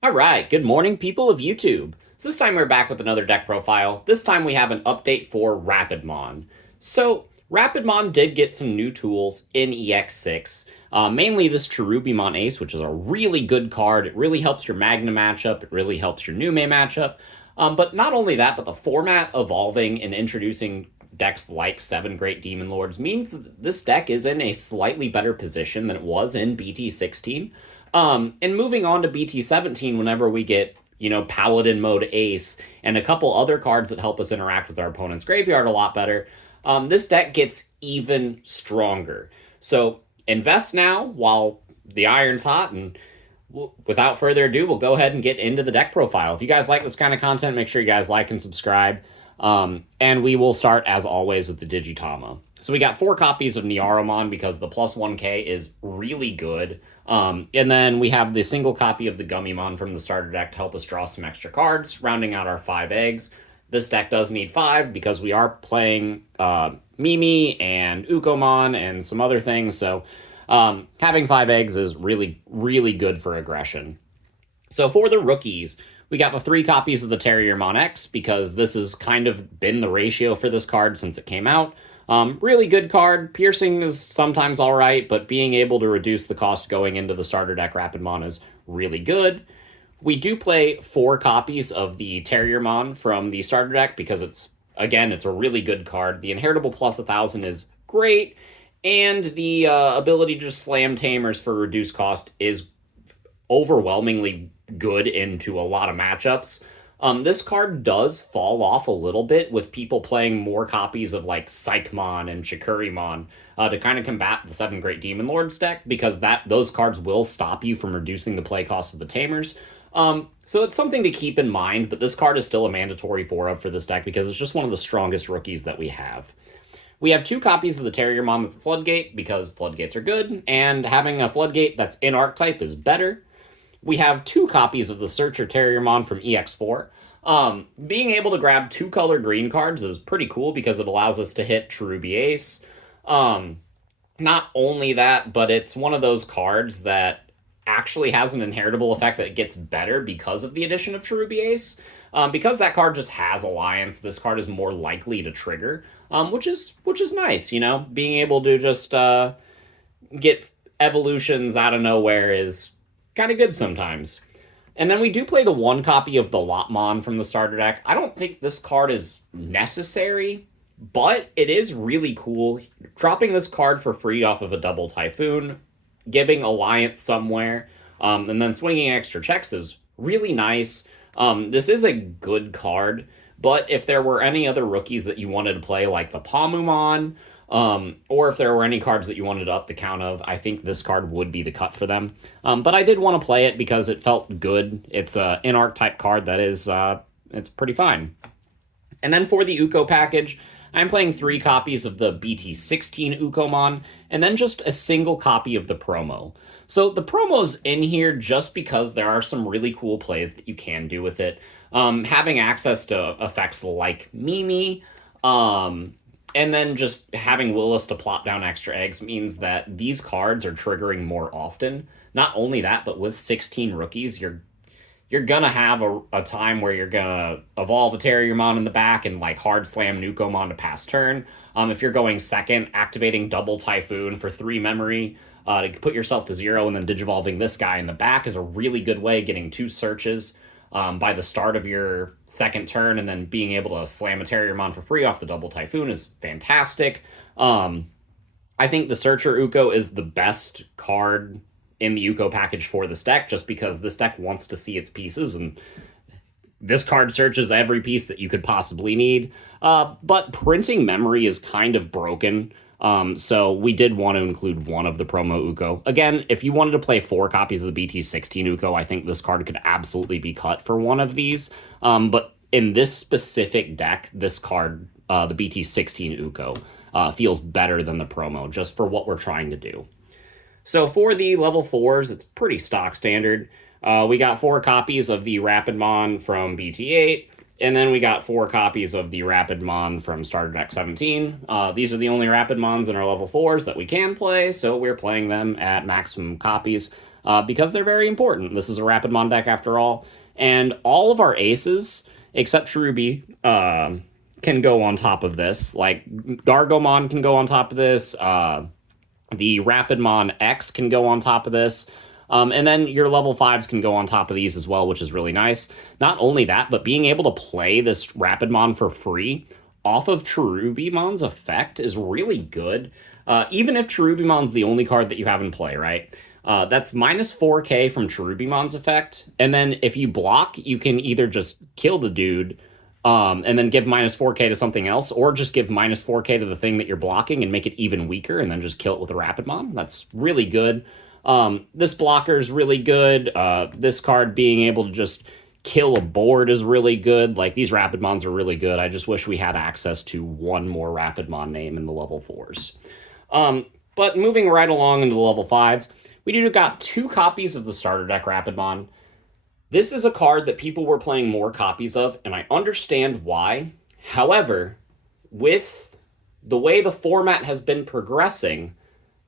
All right, good morning, people of YouTube. So this time we're back with another deck profile. This time we have an update for Rapidmon. So Rapidmon did get some new tools in EX6. Mainly this cherubimon Ace, which is a really good card. It really helps your Magna matchup. It really helps your Nume matchup. But not only that, but the format evolving and introducing decks like 7 Great Demon Lords means this deck is in a slightly better position than it was in BT16. And moving on to BT17, whenever we get, Paladin mode Ace and a couple other cards that help us interact with our opponent's graveyard a lot better, this deck gets even stronger. So invest now while the iron's hot, and without further ado, we'll go ahead and get into the deck profile. If you guys like this kind of content, make sure you guys like and subscribe. And we will start, as always, with the Digitama. So we got 4 copies of Niaromon because the plus 1k is really good. And then we have the single copy of the Gummymon from the starter deck to help us draw some extra cards, rounding out our 5 eggs. This deck does need 5 because we are playing Mimi and Ukomon and some other things. So having 5 eggs is really, really good for aggression. So for the rookies, we got the 3 copies of the Rapidmon X because this has kind of been the ratio for this card since it came out. Really good card. Piercing is sometimes all right, but being able to reduce the cost going into the starter deck Rapidmon is really good. We do play 4 copies of the Terriermon from the starter deck because it's a really good card. The Inheritable plus 1,000 is great, and the ability to just slam Tamers for reduced cost is overwhelmingly good into a lot of matchups. This card does fall off a little bit with people playing more copies of like Psychmon and Shikurimon to kind of combat the 7 Great Demon Lords deck, because those cards will stop you from reducing the play cost of the Tamers. So it's something to keep in mind, but this card is still a mandatory 4-of for this deck because it's just one of the strongest rookies that we have. We have 2 copies of the Terriermon that's a Floodgate because Floodgates are good, and having a Floodgate that's in Archetype is better. We have 2 copies of the Searcher Terriermon from EX4. Being able to grab 2 color green cards is pretty cool because it allows us to hit Cherubi Ace. Not only that, but it's one of those cards that actually has an inheritable effect that gets better because of the addition of Cherubi Ace. Because that card just has Alliance, this card is more likely to trigger, which is nice. Being able to just get evolutions out of nowhere is kind of good sometimes. And then we do play the 1 copy of the Lotmon from the starter deck. I don't think this card is necessary, but it is really cool. Dropping this card for free off of a double Typhoon, giving Alliance somewhere, and then swinging extra checks is really nice. This is a good card, but if there were any other rookies that you wanted to play, like the Palmumon, or if there were any cards that you wanted to up the count of, I think this card would be the cut for them. But I did want to play it because it felt good. It's an in-archetype card that is, it's pretty fine. And then for the Uko package, I'm playing 3 copies of the BT16 Ukomon, and then just a single copy of the promo. So the promo's in here just because there are some really cool plays that you can do with it. Having access to effects like Mimi, and then just having Willis to plop down extra eggs means that these cards are triggering more often. Not only that, but with 16 rookies, you're gonna have a time where you're gonna evolve a Terriermon in the back and like hard slam Nukomon to pass turn. If you're going second, activating double Typhoon for 3 memory to put yourself to 0, and then digivolving this guy in the back is a really good way of getting 2 searches by the start of your second turn, and then being able to slam a Terriermon for free off the double Typhoon is fantastic. I think the Searcher Uko is the best card in the Uko package for this deck, just because this deck wants to see its pieces, and this card searches every piece that you could possibly need. But printing memory is kind of broken. So we did want to include 1 of the promo Uko. Again, if you wanted to play 4 copies of the BT16 Uko, I think this card could absolutely be cut for 1 of these. But in this specific deck, this card, the BT16 Uko, feels better than the promo, just for what we're trying to do. So for the level 4s, it's pretty stock standard. We got 4 copies of the Rapidmon from BT8, and then we got 4 copies of the Rapidmon from Starter Deck 17. These are the only Rapidmons in our level 4s that we can play, so we're playing them at maximum copies. because they're very important. This is a Rapidmon deck after all, and all of our aces, except Cherubi, can go on top of this. Like, Gargomon can go on top of this, the Rapidmon X can go on top of this. And then your level 5s can go on top of these as well, which is really nice. Not only that, but being able to play this Rapidmon for free off of Cherubimon's effect is really good. Even if Cherubimon's the only card that you have in play, right? That's minus 4k from Cherubimon's effect. And then if you block, you can either just kill the dude, and then give minus 4k to something else, or just give minus 4k to the thing that you're blocking and make it even weaker, and then just kill it with a Rapidmon. That's really good. This blocker is really good. This card being able to just kill a board is really good. Like, these Rapidmons are really good. I just wish we had access to one more Rapidmon name in the level 4s. But moving right along into the level 5s, we do got 2 copies of the starter deck Rapidmon. This is a card that people were playing more copies of, and I understand why. However, with the way the format has been progressing,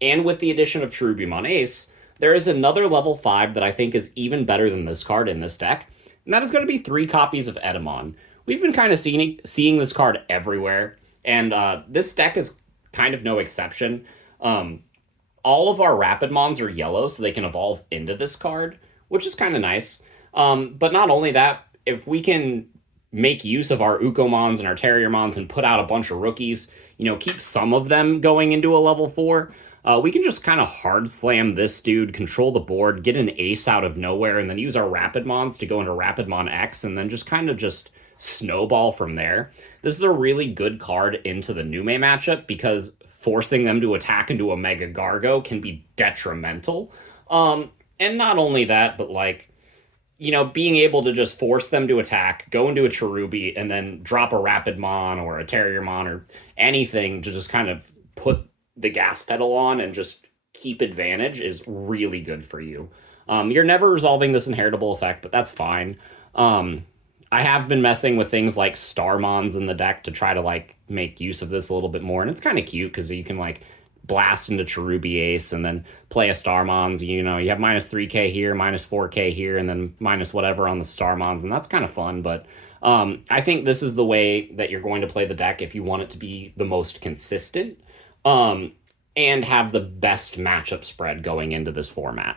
and with the addition of Cherubimon Ace, there is another level 5 that I think is even better than this card in this deck, and that is going to be 3 copies of Etemon. We've been kind of seeing this card everywhere, and this deck is kind of no exception. All of our Rapidmons are yellow, so they can evolve into this card, which is kind of nice. But not only that, if we can make use of our Ukomons and our Terriermons and put out a bunch of rookies, keep some of them going into a level 4, we can just kind of hard slam this dude, control the board, get an ace out of nowhere, and then use our Rapidmons to go into Rapidmon X, and then just kind of just snowball from there. This is a really good card into the Nume matchup, because forcing them to attack into a megagargo can be detrimental. And not only that, but being able to just force them to attack, go into a Cherubi, and then drop a Rapidmon or a Terriermon or anything to just kind of put the gas pedal on and just keep advantage is really good for you. You're never resolving this inheritable effect, but that's fine. I have been messing with things like Starmons in the deck to try to make use of this a little bit more, and it's kind of cute because you can blast into Cherubi Ace and then play a Starmons. You have minus 3k here, minus 4k here, and then minus whatever on the Starmons, and that's kind of fun. But I think this is the way that you're going to play the deck if you want it to be the most consistent, and have the best matchup spread going into this format.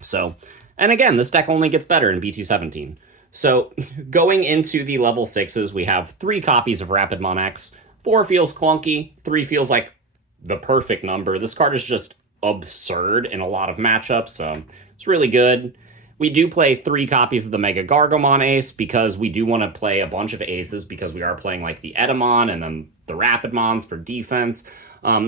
So, and again, this deck only gets better in B217. So going into the level 6s, we have 3 copies of Rapidmon X. 4 feels clunky, 3 feels like the perfect number. This card is just absurd in a lot of matchups, so it's really good. We do play 3 copies of the megagargomon Ace because we do want to play a bunch of aces, because we are playing the Etemon and then the Rapidmons for defense.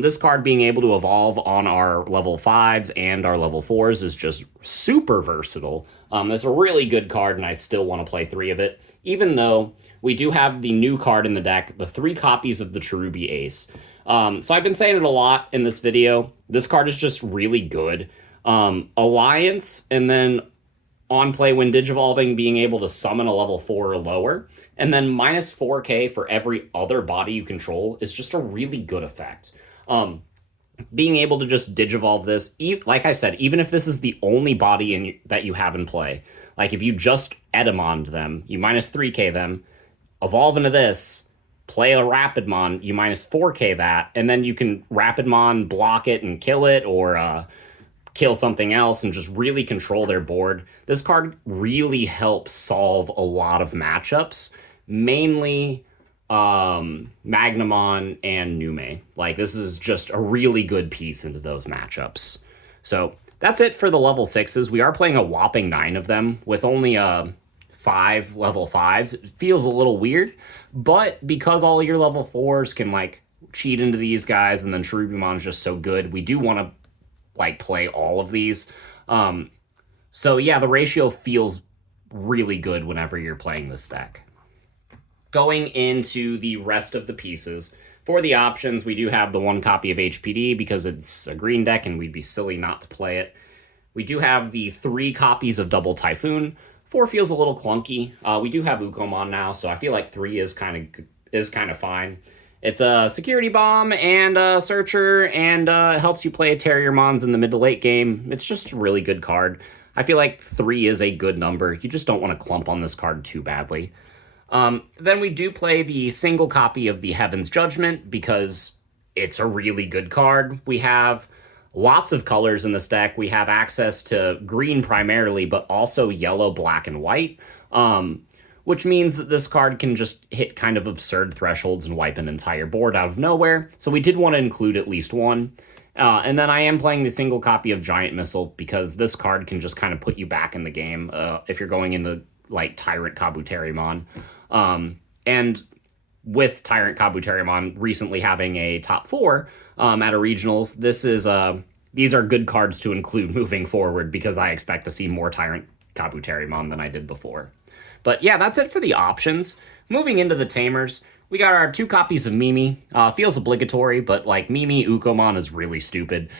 This card being able to evolve on our level 5s and our level 4s is just super versatile. It's a really good card, and I still want to play 3 of it, even though we do have the new card in the deck, the 3 copies of the Cherubi Ace. So I've been saying it a lot in this video. This card is just really good. Alliance, and then on play when digivolving, being able to summon a level 4 or lower, and then minus 4k for every other body you control is just a really good effect. Being able to just digivolve this, like I said, even if this is the only body that you have in play, if you just Etemoned them, you minus 3k them, evolve into this, play a Rapidmon, you minus 4k that, and then you can Rapidmon block it and kill it, or kill something else and just really control their board. This card really helps solve a lot of matchups, mainly Magnamon and Nume. This is just a really good piece into those matchups. So that's it for the level 6s. We are playing a whopping 9 of them with only 5 level 5s. It feels a little weird, but because all your level 4s can cheat into these guys, and then Cherubimon's just so good, we do want to play all of these. So yeah, the ratio feels really good whenever you're playing this deck. Going into the rest of the pieces, for the options, we do have the 1 copy of HPD because it's a green deck and we'd be silly not to play it. We do have the 3 copies of Double Typhoon. 4 feels a little clunky. We do have Ukomon now, so I feel like 3 is kind of fine. It's a security bomb and a searcher, and it helps you play cherubimons in the mid to late game. It's just a really good card. I feel like 3 is a good number. You just don't want to clump on this card too badly. Then we do play the single copy of the Heaven's Judgment because it's a really good card. We have lots of colors in this deck. We have access to green primarily, but also yellow, black, and white, which means that this card can just hit kind of absurd thresholds and wipe an entire board out of nowhere. So we did want to include at least one. And then I am playing the single copy of Giant Missile because this card can just kind of put you back in the game if you're going into like Tyrant Kabuterimon. And with Tyrant Kabuterimon recently having a top 4 at a regionals, these are good cards to include moving forward because I expect to see more Tyrant Kabuterimon than I did before. But yeah, that's it for the options. Moving into the tamers, we got our 2 copies of Mimi. Feels obligatory, but like Mimi Ukomon is really stupid.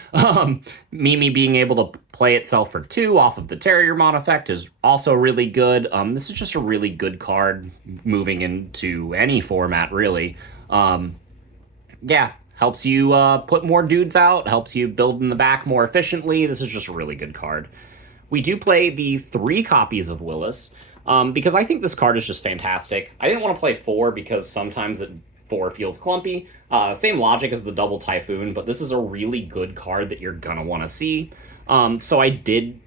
Mimi being able to play itself for 2 off of the Terriermon effect is also really good. This is just a really good card moving into any format, really. Yeah, helps you put more dudes out, helps you build in the back more efficiently. This is just a really good card. We do play the 3 copies of Willis. Because I think this card is just fantastic. I didn't want to play 4 because sometimes 4 feels clumpy. Same logic as the double Typhoon, but this is a really good card that you're going to want to see. So I did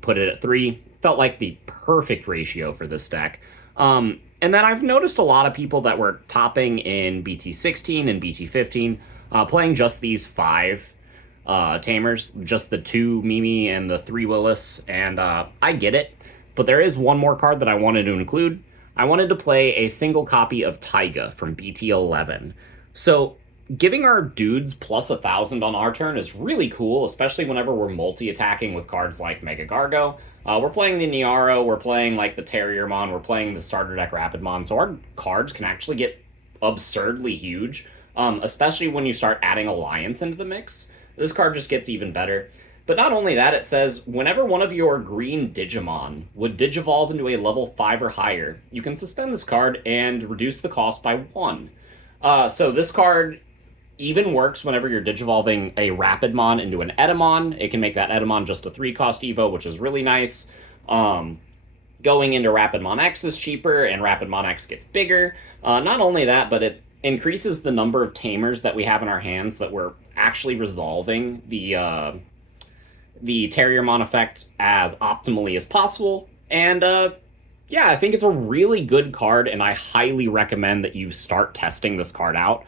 put it at 3. Felt like the perfect ratio for this deck. And then I've noticed a lot of people that were topping in BT16 and BT15 playing just these 5 tamers, just the 2 Mimi and the 3 Willis, and I get it. But there is one more card that I wanted to include. I wanted to play a single copy of Taiga from BT11. So giving our dudes plus 1,000 on our turn is really cool, especially whenever we're multi-attacking with cards like Megagargo. We're playing the Niaro, we're playing like the Terriermon, we're playing the starter deck Rapidmon, so our cards can actually get absurdly huge, especially when you start adding Alliance into the mix. This card just gets even better. But not only that, it says, whenever one of your green Digimon would Digivolve into a level 5 or higher, you can suspend this card and reduce the cost by 1. So this card even works whenever you're Digivolving a Rapidmon into an Etemon. It can make that Etemon just a 3-cost Evo, which is really nice. Going into Rapidmon X is cheaper, and Rapidmon X gets bigger. Not only that, but it increases the number of tamers that we have in our hands that we're actually resolving the Terriermon effect as optimally as possible. And yeah, I think it's a really good card, and I highly recommend that you start testing this card out,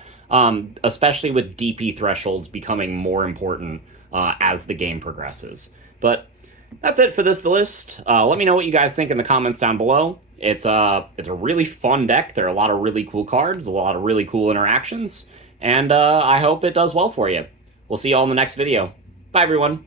especially with DP thresholds becoming more important as the game progresses. But that's it for this list. Let me know what you guys think in the comments down below. It's a really fun deck. There are a lot of really cool cards, a lot of really cool interactions, and I hope it does well for you. We'll see you all in the next video. Bye, everyone.